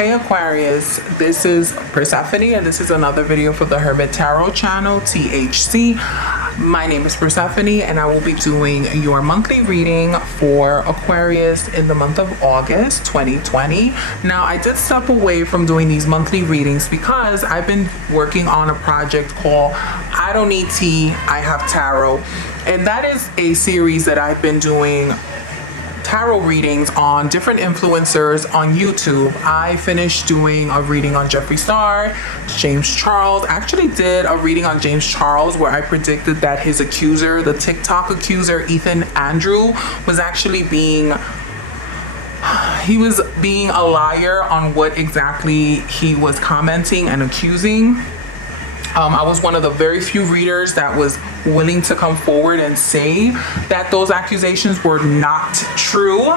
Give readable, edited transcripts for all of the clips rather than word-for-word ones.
Hey Aquarius, this is Persephone and this is another video for the Hermit Tarot channel, THC. My name is Persephone and I will be doing your monthly reading for Aquarius in the month of August 2020. Now, I did step away from doing these monthly readings because I've been working on a project called I Don't Need Tea, I Have Tarot. And that is a series that I've been doing tarot readings on different influencers on YouTube. I finished doing a reading on Jeffree Star, James Charles. I actually did a reading on James Charles where I predicted that his accuser, the TikTok accuser, Ethan Andrew, was actually being a liar on what exactly he was commenting and accusing. I was one of the very few readers that was willing to come forward and say that those accusations were not true.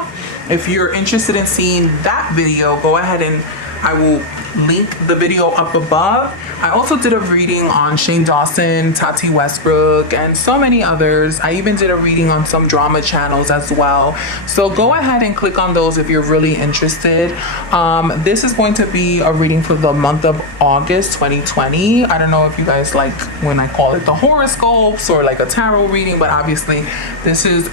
If you're interested in seeing that video, go ahead and I will link the video up above. I also did a reading on Shane Dawson, Tati Westbrook, and so many others. I even did a reading on some drama channels as well. So go ahead and click on those if you're really interested. This is going to be a reading for the month of August 2020. I don't know if you guys like when I call it the horoscopes or like a tarot reading, but obviously this is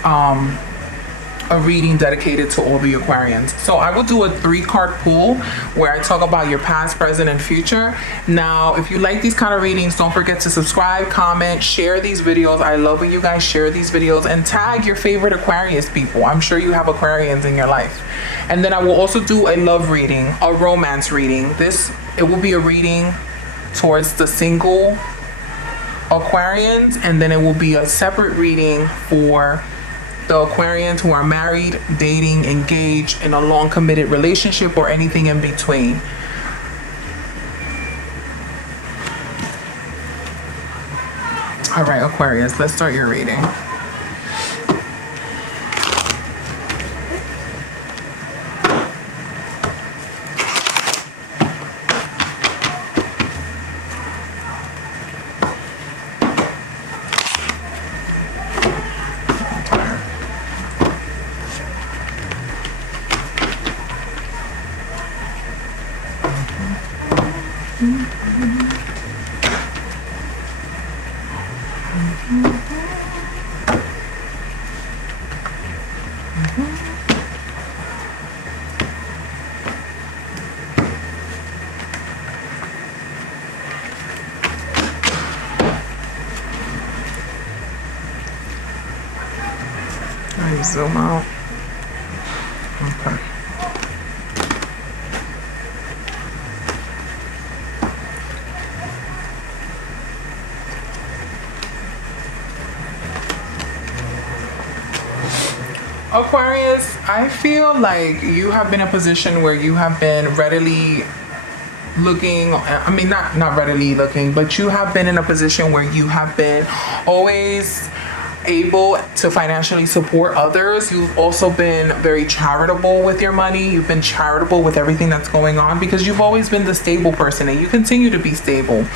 a reading dedicated to all the Aquarians. So I will do a 3-card pull where I talk about your past, present, and future. Now, if you like these kind of readings, don't forget to subscribe, comment, share these videos. I love when you guys share these videos and tag your favorite Aquarius people. I'm sure you have Aquarians in your life. And then I will also do a love reading, a romance reading. It will be a reading towards the single Aquarians, and then it will be a separate reading for the Aquarians who are married, dating, engaged, in a long committed relationship, or anything in between. All right, Aquarius, let's start your reading. Zoom out. Okay. Aquarius, I feel like you have been in a position where you have been readily looking, I mean, not readily looking, but you have been in a position where you have been always able to financially support others. You've also been very charitable with your money. You've been charitable with everything that's going on because you've always been the stable person and you continue to be stable.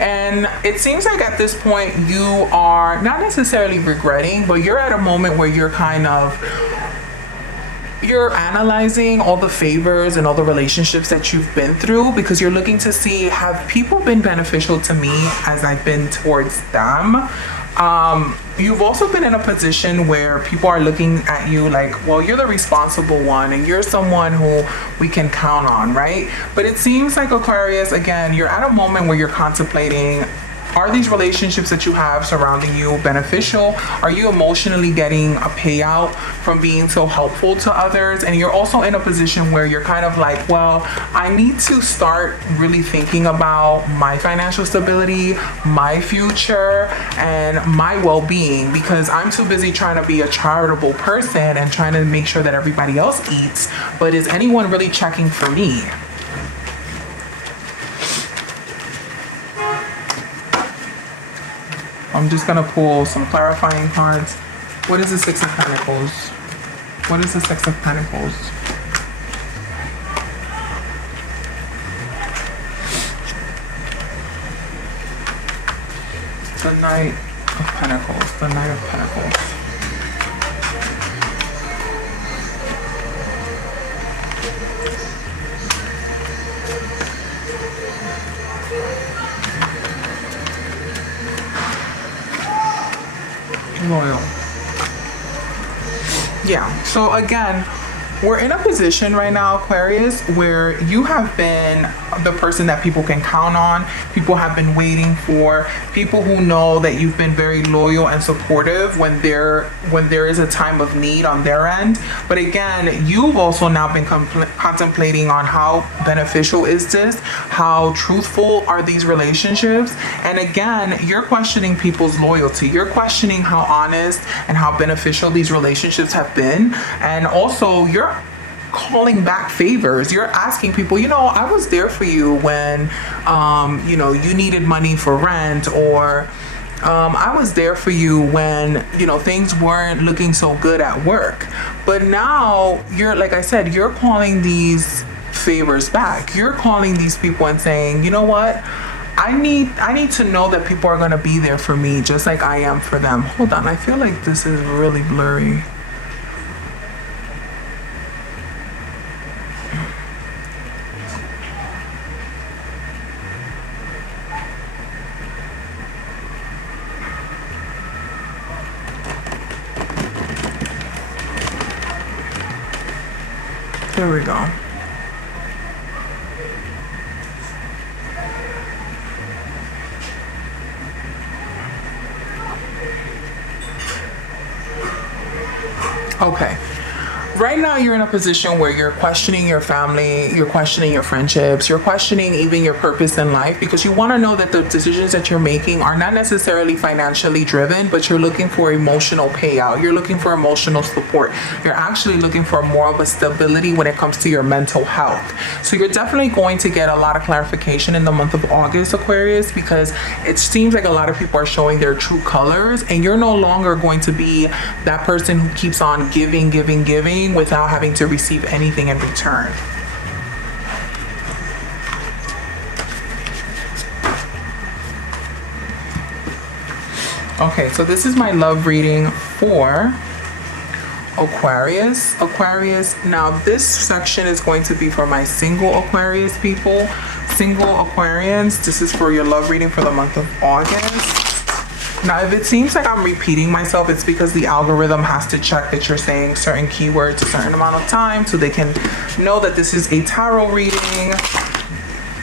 And it seems like at this point you are not necessarily regretting, but you're at a moment where you're analyzing all the favors and all the relationships that you've been through because you're looking to see, have people been beneficial to me as I've been towards them? You've also been in a position where people are looking at you like, well, you're the responsible one and you're someone who we can count on, right? But it seems like, Aquarius, again, you're at a moment where you're contemplating, are these relationships that you have surrounding you beneficial? Are you emotionally getting a payout from being so helpful to others? And you're also in a position where you're kind of like, well, I need to start really thinking about my financial stability, my future, and my well-being because I'm too busy trying to be a charitable person and trying to make sure that everybody else eats. But is anyone really checking for me? I'm just gonna pull some clarifying cards. What is the Six of Pentacles? What is the Six of Pentacles? The Knight of Pentacles. The Knight of Pentacles. Loyal. Yeah, so again, we're in a position right now, Aquarius, where you have been the person that people can count on. People have been waiting for. People who know that you've been very loyal and supportive when there is a time of need on their end. But again, you've also now been contemplating on how beneficial is this? How truthful are these relationships? And again, you're questioning people's loyalty. You're questioning how honest and how beneficial these relationships have been. And also, you're calling back favors. You're asking people, I was there for you when, you needed money for rent, or I was there for you when, things weren't looking so good at work. But now like I said, you're calling these favors back. You're calling these people and saying, you know what? I need to know that people are going to be there for me just like I am for them. Hold on. I feel like this is really blurry. There we go. Okay. Right now, you're in a position where you're questioning your family, you're questioning your friendships, you're questioning even your purpose in life, because you want to know that the decisions that you're making are not necessarily financially driven, but you're looking for emotional payout. You're looking for emotional support. You're actually looking for more of a stability when it comes to your mental health. So you're definitely going to get a lot of clarification in the month of August, Aquarius, because it seems like a lot of people are showing their true colors, and you're no longer going to be that person who keeps on giving without having to receive anything in return. Okay, so this is my love reading for Aquarius. Now this section is going to be for my single Aquarius people. Single Aquarians, this is for your love reading for the month of August. Now, if it seems like I'm repeating myself, it's because the algorithm has to check that you're saying certain keywords a certain amount of time so they can know that this is a tarot reading.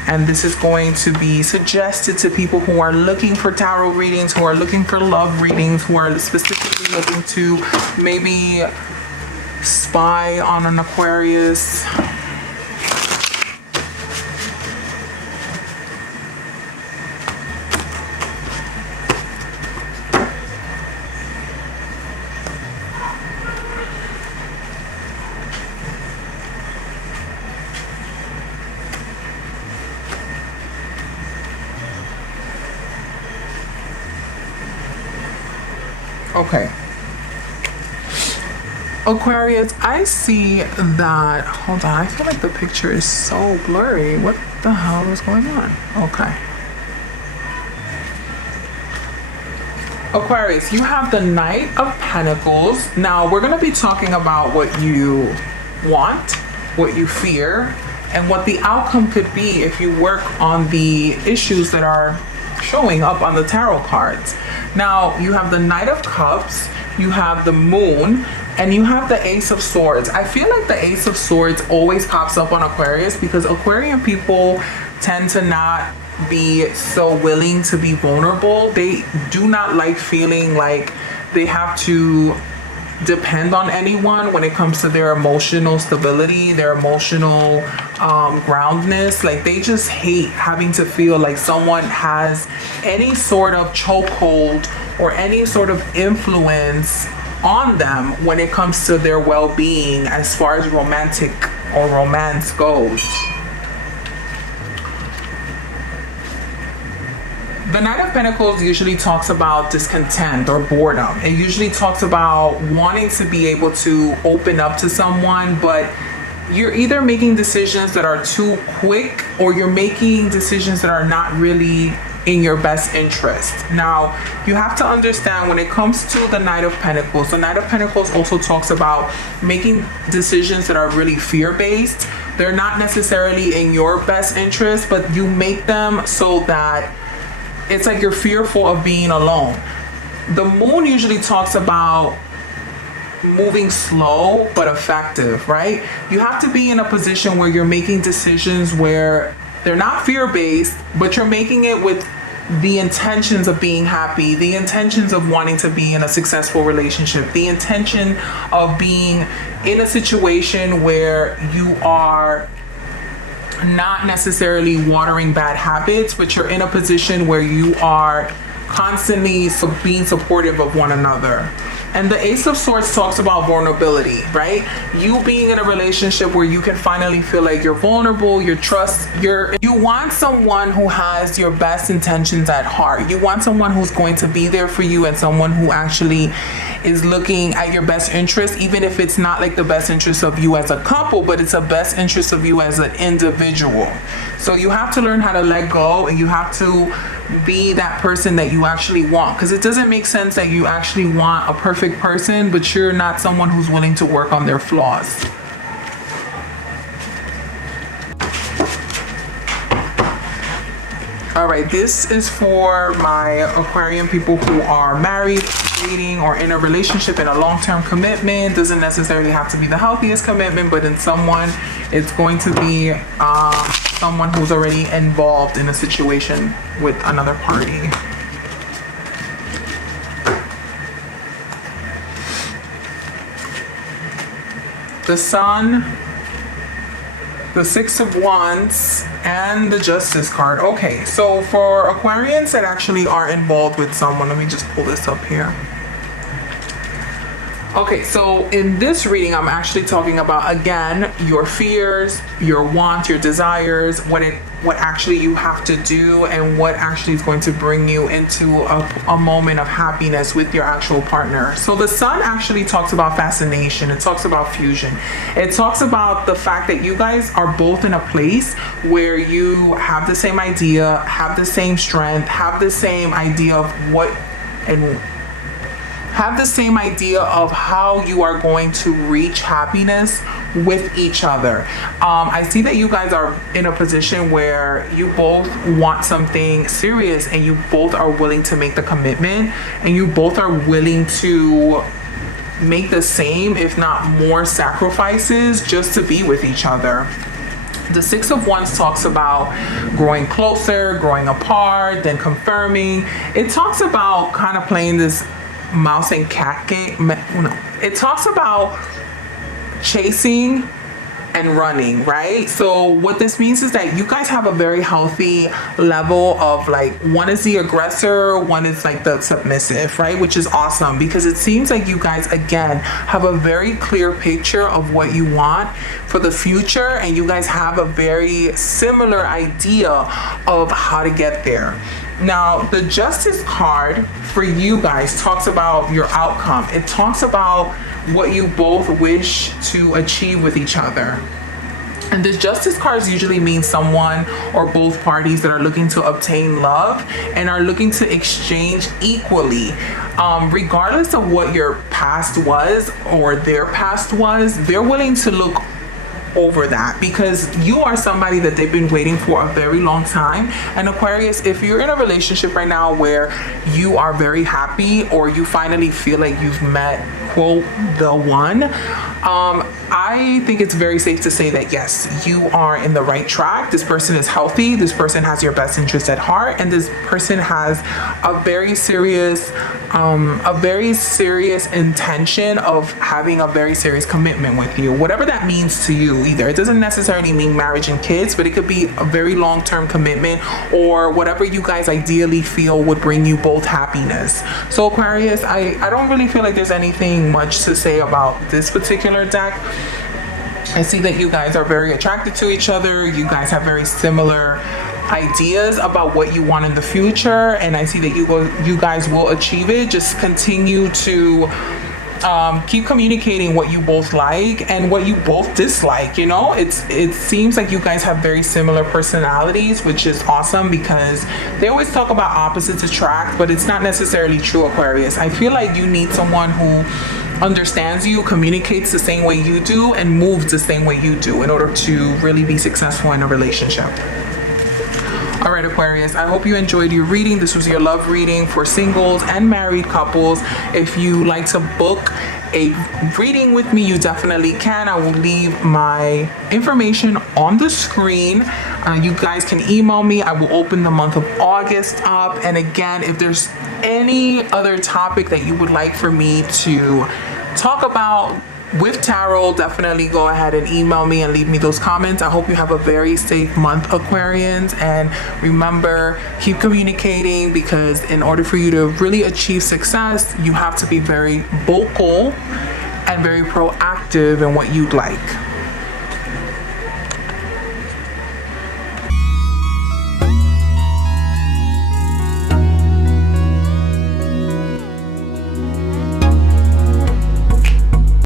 And this is going to be suggested to people who are looking for tarot readings, who are looking for love readings, who are specifically looking to maybe spy on an Aquarius. Okay. Aquarius, I see that, hold on, I feel like the picture is so blurry. What the hell is going on? Okay. Aquarius, you have the Knight of Pentacles. Now, we're going to be talking about what you want, what you fear, and what the outcome could be if you work on the issues that are showing up on the tarot cards. Now, you have the Knight of Cups, you have the Moon, and you have the Ace of Swords. I feel like the Ace of Swords always pops up on Aquarius because Aquarian people tend to not be so willing to be vulnerable. They do not like feeling like they have to depend on anyone when it comes to their emotional stability, their emotional groundness. Like, they just hate having to feel like someone has any sort of chokehold or any sort of influence on them when it comes to their well-being as far as romantic or romance goes. The Knight of Pentacles usually talks about discontent or boredom. It usually talks about wanting to be able to open up to someone, but you're either making decisions that are too quick or you're making decisions that are not really in your best interest. Now, you have to understand when it comes to the Knight of Pentacles, the Knight of Pentacles also talks about making decisions that are really fear-based. They're not necessarily in your best interest, but you make them so that it's like you're fearful of being alone. The Moon usually talks about moving slow but effective, right? You have to be in a position where you're making decisions where they're not fear-based, but you're making it with the intentions of being happy, the intentions of wanting to be in a successful relationship, the intention of being in a situation where you are not necessarily watering bad habits, but you're in a position where you are constantly being supportive of one another. And the Ace of Swords talks about vulnerability, right? You being in a relationship where you can finally feel like you're vulnerable, you want someone who has your best intentions at heart. You want someone who's going to be there for you and someone who actually is looking at your best interest, even if it's not like the best interest of you as a couple, but it's the best interest of you as an individual. So you have to learn how to let go, and you have to be that person that you actually want, because it doesn't make sense that you actually want a perfect person, but you're not someone who's willing to work on their flaws. All right, this is for my Aquarian people who are married, dating, or in a relationship, in a long-term commitment. Doesn't necessarily have to be the healthiest commitment, but in someone, it's going to be someone who's already involved in a situation with another party. The Sun, the Six of Wands, and the Justice card. Okay, so for Aquarians that actually are involved with someone, let me just pull this up here. Okay, so in this reading, I'm actually talking about, again, your fears, your wants, your desires, what actually you have to do, and what actually is going to bring you into a moment of happiness with your actual partner. So the Sun actually talks about fascination. It talks about fusion. It talks about the fact that you guys are both in a place where you have the same idea, have the same strength, have the same idea of have the same idea of how you are going to reach happiness with each other. I see that you guys are in a position where you both want something serious, and you both are willing to make the commitment, and you both are willing to make the same, if not more, sacrifices just to be with each other. The Six of Wands talks about growing closer, growing apart, then confirming. It talks about kind of playing this mouse and cat game. No, it talks about chasing and running, right? So what this means is that you guys have a very healthy level of, like, one is the aggressor, one is like the submissive, right? Which is awesome, because it seems like you guys, again, have a very clear picture of what you want for the future, and you guys have a very similar idea of how to get there. Now, the Justice card for you guys talks about your outcome. It talks about what you both wish to achieve with each other. And the Justice cards usually mean someone or both parties that are looking to obtain love and are looking to exchange equally. Regardless of what your past was or their past was, they're willing to look over that, because you are somebody that they've been waiting for a very long time. And Aquarius, if you're in a relationship right now where you are very happy, or you finally feel like you've met, quote, the one, I think it's very safe to say that yes, you are in the right track. This person is healthy, this person has your best interest at heart, and this person has a very serious intention of having a very serious commitment with you, whatever that means to you. Either it doesn't necessarily mean marriage and kids, but it could be a very long-term commitment, or whatever you guys ideally feel would bring you both happiness. So Aquarius, I don't really feel like there's anything much to say about this particular deck. I see that you guys are very attracted to each other. You guys have very similar ideas about what you want in the future, and I see that you guys will achieve it. Just continue to Keep communicating what you both like and what you both dislike. You know, it seems like you guys have very similar personalities, which is awesome because they always talk about opposites attract, but it's not necessarily true, Aquarius. I feel like you need someone who understands you, communicates the same way you do, and moves the same way you do in order to really be successful in a relationship. All right, Aquarius, I hope you enjoyed your reading. This was your love reading for singles and married couples. If you like to book a reading with me, you definitely can. I will leave my information on the screen. You guys can email me. I will open the month of August up. And again, if there's any other topic that you would like for me to talk about with tarot, definitely go ahead and email me and leave me those comments. I hope you have a very safe month, Aquarians, and remember, keep communicating, because in order for you to really achieve success, you have to be very vocal and very proactive in what you'd like.